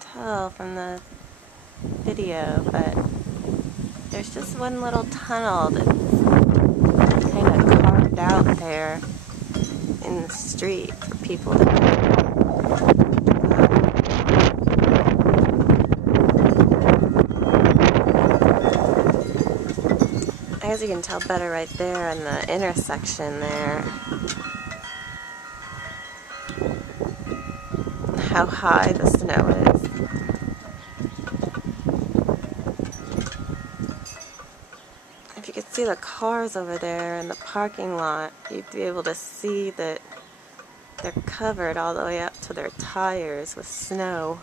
tell from the video, but there's just one little tunnel that's kind of carved out there in the street for people to I guess you can tell better right there in the intersection there how high the snow is. If you could see the cars over there in the parking lot, you'd be able to see that they're covered all the way up to their tires with snow.